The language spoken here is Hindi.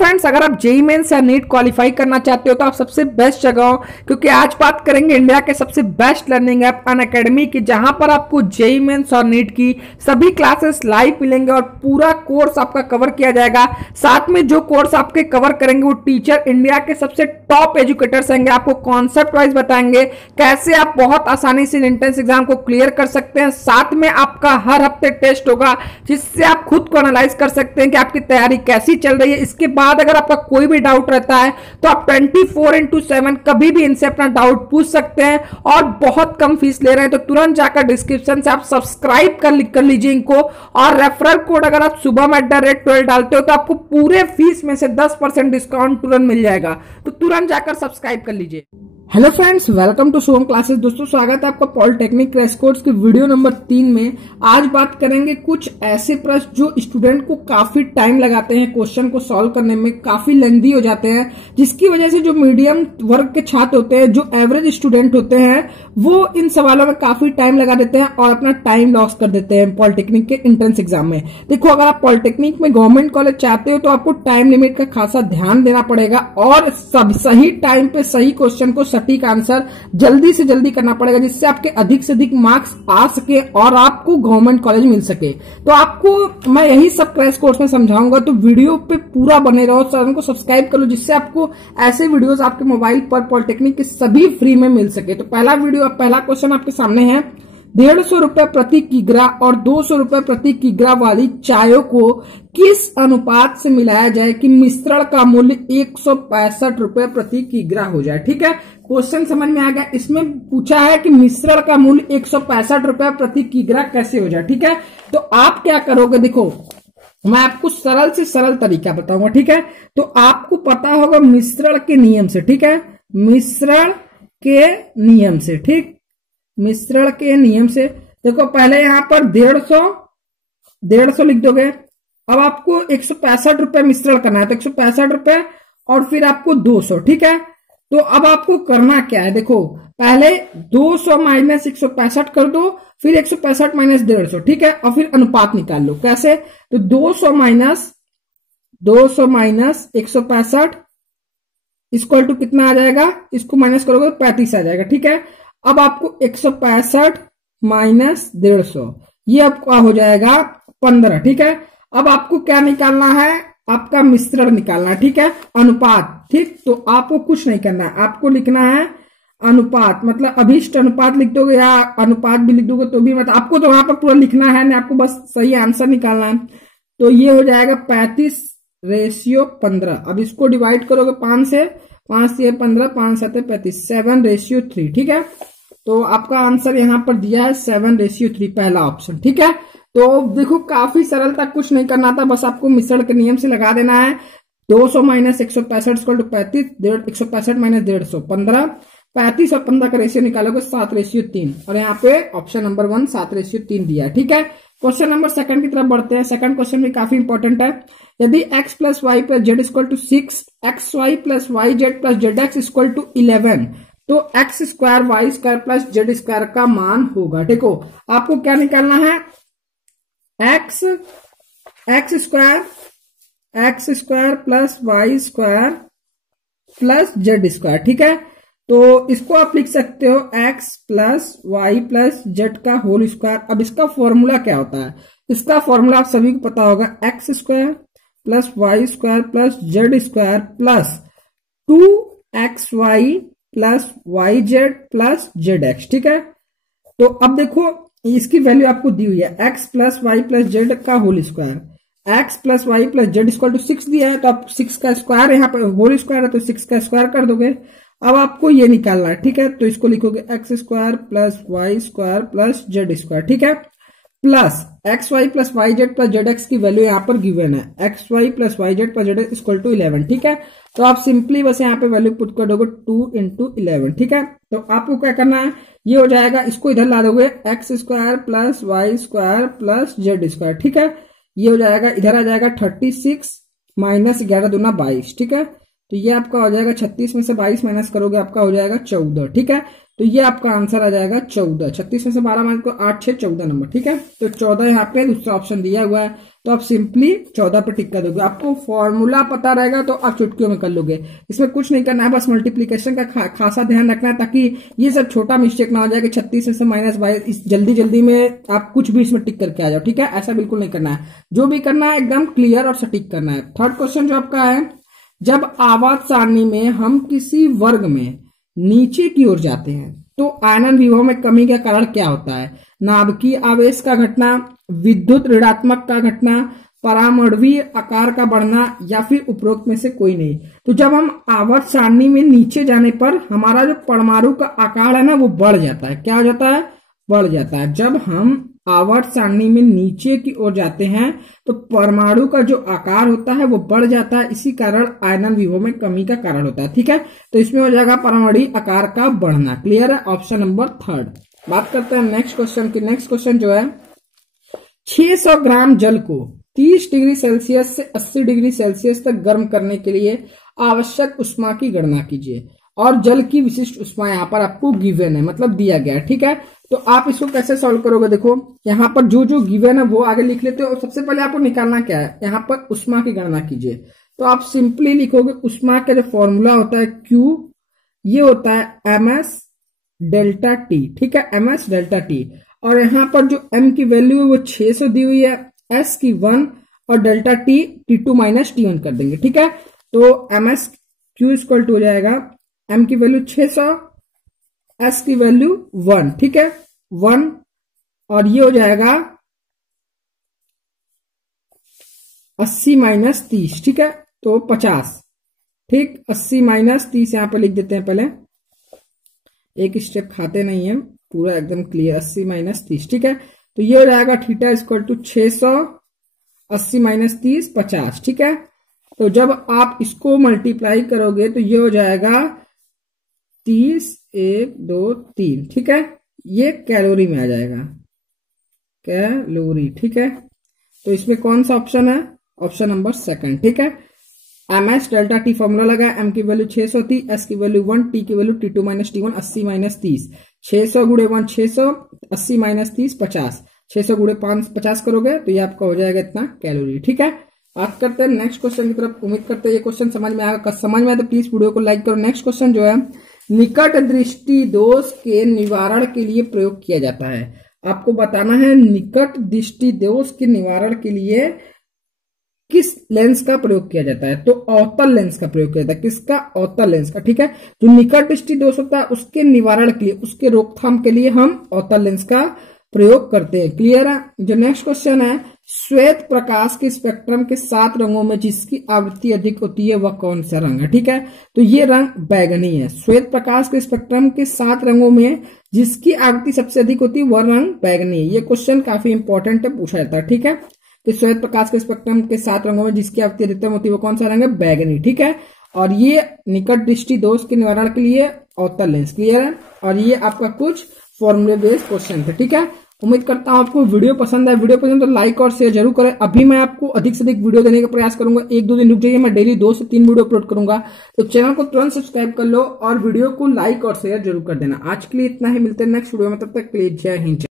फ्रेंड्स, अगर आप जेईई मेंस या नीट क्वालिफाई करना चाहते हो तो आप सबसे बेस्ट जगह हो, क्योंकि आज बात करेंगे इंडिया के सबसे बेस्ट लर्निंग ऐप अनअकैडमी की, जहां पर आपको जेईई मेंस और नीट की सभी क्लासेस लाइव मिलेंगे और पूरा कोर्स आपका कवर किया जाएगा। साथ में जो कोर्स आपके कवर करेंगे वो टीचर इंडिया के सबसे टॉप एजुकेटर्स होंगे, आपको कॉन्सेप्ट वाइज बताएंगे कैसे आप बहुत आसानी से एंट्रेंस एग्जाम को क्लियर कर सकते हैं। साथ में आपका हर हफ्ते टेस्ट होगा जिससे आप खुद को एनालाइज कर सकते हैं कि आपकी तैयारी कैसी चल रही है। इसके बाद अगर आपका कोई भी डाउट रहता है तो आप 24/7 कभी भी इनसे अपना डाउट पूछ सकते हैं और बहुत कम फीस ले रहे हैं। तो तुरंत जाकर डिस्क्रिप्शन से आप सब्सक्राइब कर लीजिए इनको, और रेफरल कोड अगर आप शुभम @12 डालते हो तो आपको पूरे फीस में से 10% डिस्काउंट तुरंत मिल जाएगा। तो तुरंत जाकर सब्सक्राइब कर लीजिए। Hello friends, welcome to Shubham classes. दोस्तों, स्वागत है आपका पॉलिटेक्निक क्रैश कोर्स के वीडियो नंबर 3 में। आज बात करेंगे कुछ ऐसे प्रश्न जो स्टूडेंट को काफी टाइम लगाते हैं क्वेश्चन को सॉल्व करने में, काफी लेंथी हो जाते हैं, जिसकी वजह से जो मीडियम वर्ग के छात्र होते हैं, जो एवरेज स्टूडेंट होते हैं, वो इन सवालों में काफी टाइम लगा देते हैं और अपना टाइम लॉस कर देते हैं पॉलिटेक्निक के एंट्रेंस एग्जाम में। देखो, अगर आप पॉलिटेक्निक में गवर्नमेंट कॉलेज चाहते हो तो आपको टाइम लिमिट का खासा ध्यान देना पड़ेगा और सब सही टाइम पे सही क्वेश्चन को सटीक आंसर जल्दी से जल्दी करना पड़ेगा, जिससे आपके अधिक से अधिक मार्क्स आ सके और आपको गवर्नमेंट कॉलेज मिल सके। तो आपको मैं यही सब क्रैश कोर्स में समझाऊंगा, तो वीडियो पे पूरा बने रहो, चैनल को सब्सक्राइब कर लो, जिससे आपको ऐसे वीडियोस आपके मोबाइल पर पॉलिटेक्निक के सभी फ्री में मिल सके। तो पहला क्वेश्चन आपके सामने है, 150 रुपए प्रति किग्रा और 200 रुपए प्रति किग्रा वाली चायों को किस अनुपात से मिलाया जाए कि मिश्रण का मूल्य 165 रुपए प्रति किग्रा हो जाए। ठीक है, क्वेश्चन समझ में आ गया। इसमें पूछा है कि मिश्रण का मूल्य 165 रुपए प्रति किग्रा कैसे हो जाए। ठीक है, तो आप क्या करोगे, देखो मैं आपको सरल से सरल तरीका बताऊंगा। ठीक है, तो आपको पता होगा मिश्रण के नियम से। ठीक है, मिश्रण के नियम से, ठीक, मिश्रण के नियम से देखो, पहले यहां पर 150 लिख दोगे। अब आपको 165 रुपए मिश्रण करना है, तो 165 रुपए और फिर आपको 200। ठीक है, तो अब आपको करना क्या है, देखो पहले 200 माइनस 165 कर दो, फिर 165 माइनस 150। ठीक है, और फिर अनुपात निकाल लो। कैसे, तो 200 माइनस 165 इक्वल टू कितना आ जाएगा, इसको माइनस करोगे तो 35 आ जाएगा। ठीक है, अब आपको 165 माइनस 150, ये आपका हो जाएगा 15। ठीक है, अब आपको क्या निकालना है, आपका मिश्रण निकालना है। ठीक है, अनुपात। ठीक, तो आपको कुछ नहीं करना है, आपको लिखना है अनुपात, मतलब अभिष्ट अनुपात लिख दोगे या अनुपात भी लिख दोगे तो भी, मतलब आपको तो वहां पर पूरा लिखना है, आपको बस सही आंसर निकालना है। तो ये हो जाएगा 35/15। अब इसको डिवाइड करोगे 5 से, 5 से 15, 5 7 35, 7/3। ठीक है, तो आपका आंसर यहां पर दिया है 7/3, पहला ऑप्शन। ठीक है, तो देखो काफी सरल था, कुछ नहीं करना था, बस आपको मिश्रण के नियम से लगा देना है। 200 माइनस 165 इक्वल टू 35, 165 माइनस 150 15, 35 और 15 का रेशियो निकालोगे 7/3, और यहाँ पे ऑप्शन नंबर 1 7/3 दिया है। ठीक है, क्वेश्चन नंबर 2 की तरफ बढ़ते हैं। सेकंड क्वेश्चन भी काफी इंपॉर्टेंट है। यदि x plus Y plus Z equal to 6, xy plus y z plus z x equal to 11, तो x square y square plus z square का मान होगा। देखो आपको क्या निकालना है, x square plus y square plus z square. ठीक है, तो इसको आप लिख सकते हो x plus Y plus Z का होल स्क्वायर। अब इसका फॉर्मूला क्या होता है, इसका फॉर्मूला आप सभी को पता होगा, x square plus y square plus z square plus 2xy plus y z plus z x. ठीक है, तो अब देखो इसकी वैल्यू आपको दी हुई है, x plus Y plus Z का whole square, x plus Y plus Z equal to 6 दिया है, तो आप 6 का स्क्वायर, यहाँ पे होल स्क्वायर है तो 6 का स्क्वायर कर दोगे। अब आपको ये निकालना है। ठीक है, तो इसको लिखोगे x square plus y square plus z square. ठीक है, plus x y plus y z plus z x की वैल्यू यहाँ पर गिवन है, x y plus y z plus z x equal to 11। ठीक है, तो आप सिंपली बस यहाँ पे वैल्यू पुट कर दोगे 2 × 11। ठीक है, तो आपको क्या करना है, ये हो जाएगा, इसको इधर ला दोगे, x square plus y square plus z square. ठीक है, ये हो जाएगा, इधर आ जाएगा 36 माइनस 11 दूना 22। ठीक है, तो ये आपका हो जाएगा 36 में से 22 माइनस करोगे आपका हो जाएगा 14। ठीक है, तो ये आपका आंसर आ जाएगा 14। 36 में से 12 माइनस को 8 6 14 नंबर, ठीक है। तो 14 यहाँ पे दूसरा ऑप्शन दिया हुआ है, तो आप सिंपली 14 पे टिक कर दोगे। आपको फॉर्मूला पता रहेगा तो आप चुटकियों में कर लोगे, इसमें कुछ नहीं करना है, बस मल्टीप्लीकेशन का खासा ध्यान रखना है ताकि ये सब छोटा मिस्टेक ना हो जाए कि 36 में से -22 जल्दी जल्दी में आप कुछ भी इसमें टिक करके आ जाओ, ठीक है। ऐसा बिल्कुल नहीं करना है, जो भी करना है एकदम क्लियर और सटीक करना है। थर्ड क्वेश्चन जो आपका है, जब आवर्त सारणी में हम किसी वर्ग में नीचे की ओर जाते हैं तो आयनन विभव में कमी का कारण क्या होता है? नाभिकीय आवेश का घटना, विद्युत ऋणात्मक का घटना, परामणवीय आकार का बढ़ना, या फिर उपरोक्त में से कोई नहीं। तो जब हम आवर्त सारणी में नीचे जाने पर हमारा जो परमाणु का आकार है ना वो बढ़ जाता है। क्या हो जाता है? बढ़ जाता है। जब हम आवर्त सारणी में नीचे की ओर जाते हैं तो परमाणु का जो आकार होता है वो बढ़ जाता है, इसी कारण आयनन विभव में कमी का कारण होता है, ठीक है। तो इसमें हो जाएगा परमाणु आकार का बढ़ना। क्लियर है? Option number third. बात करते हैं नेक्स्ट क्वेश्चन की। नेक्स्ट क्वेश्चन जो है, 600 ग्राम जल को 30 डिग्री सेल्सियस से 80 डिग्री सेल्सियस तक गर्म करने के लिए आवश्यक उष्मा की गणना कीजिए, और जल की विशिष्ट उष्मा यहाँ पर आपको गिवन है, मतलब दिया गया है, ठीक है। तो आप इसको कैसे सॉल्व करोगे? देखो यहाँ पर जो जो गिवन है वो आगे लिख लेते हो, और सबसे पहले आपको निकालना क्या है, यहाँ पर उष्मा की गणना कीजिए। तो आप सिंपली लिखोगे उष्मा का जो फॉर्मूला होता है Q, ये होता है ms डेल्टा T, ठीक है, ms डेल्टा T। और यहाँ पर जो m की वैल्यू है वो 600 दी हुई है, s की 1 और delta T T2 minus T1 कर देंगे, ठीक है। तो ms Q इक्वल टू हो जाएगा m की वैल्यू 600, s की वैल्यू 1, ठीक है, 1, और ये हो जाएगा 80 माइनस 30, ठीक है, तो 50, ठीक। 80 माइनस 30 यहां पे लिख देते हैं, पहले एक स्टेप खाते नहीं है, पूरा एकदम क्लियर। 80 माइनस 30, ठीक है। तो ये हो जाएगा थीटा इक्वल टू 600, 80 माइनस 30 50, ठीक है। तो जब आप इसको मल्टीप्लाई करोगे तो ये हो जाएगा 30 1 2 3, ठीक है। ये कैलोरी में आ जाएगा, कैलोरी, ठीक है। तो इसमें कौन सा ऑप्शन है? ऑप्शन नंबर सेकंड, ठीक है। ms डेल्टा T फॉर्मूला लगा, m की वैल्यू 600 थी, s की वैल्यू 1, T की value T2 minus T1, 80 minus 30, 600 गुणे 1 600, 80 माइनस 30 50, 600 गुणे 5 50 करोगे तो ये आपका हो जाएगा इतना कैलोरी, ठीक है। बात करते हैं नेक्स्ट क्वेश्चन की तरफ। उम्मीद करते हैं ये क्वेश्चन समझ में आएगा। समझ में आए तो प्लीज वीडियो को लाइक करो। नेक्स्ट क्वेश्चन जो है, निकट दृष्टि दोष के निवारण के लिए प्रयोग किया जाता है। आपको बताना है निकट दृष्टि दोष के निवारण के लिए किस लेंस का प्रयोग किया जाता है। तो अवतल लेंस का प्रयोग किया जाता है। किसका? अवतल लेंस का, ठीक है। जो निकट दृष्टि दोष होता है उसके निवारण के लिए, उसके रोकथाम के लिए हम अवतल लेंस का प्रयोग करते हैं। क्लियर है? जो नेक्स्ट क्वेश्चन है, श्वेत प्रकाश के स्पेक्ट्रम के 7 रंगों में जिसकी आवृत्ति अधिक होती है वह कौन सा रंग है? ठीक है, तो ये रंग बैगनी है। श्वेत प्रकाश के स्पेक्ट्रम के 7 रंगों में जिसकी आवृत्ति सबसे अधिक होती है वह रंग बैगनी है। ये क्वेश्चन काफी इंपॉर्टेंट है, पूछा जाता है। ठीक है, कि श्वेत प्रकाश के स्पेक्ट्रम के 7 रंगों में जिसकी आवृत्ति अधिकतम होती है वो कौन सा रंग है? बैगनी। ठीक है, और ये निकट दृष्टि दोष के निवारण के लिए अवतल लेंस। क्लियर है? और ये आपका कुछ फॉर्मूले बेस्ड क्वेश्चन थे। ठीक है, उम्मीद करता हूं आपको वीडियो पसंद है। वीडियो पसंद तो लाइक और शेयर जरूर करें। अभी मैं आपको अधिक से अधिक वीडियो देने का प्रयास करूंगा। 1-2 दिन रुक जाइए, मैं डेली 2 से 3 वीडियो अपलोड करूंगा। तो चैनल को तुरंत सब्सक्राइब कर लो और वीडियो को लाइक और शेयर जरूर कर देना। आज के लिए इतना ही, मिलते हैं नेक्स्ट वीडियो में, तब तक के लिए जय हिंद।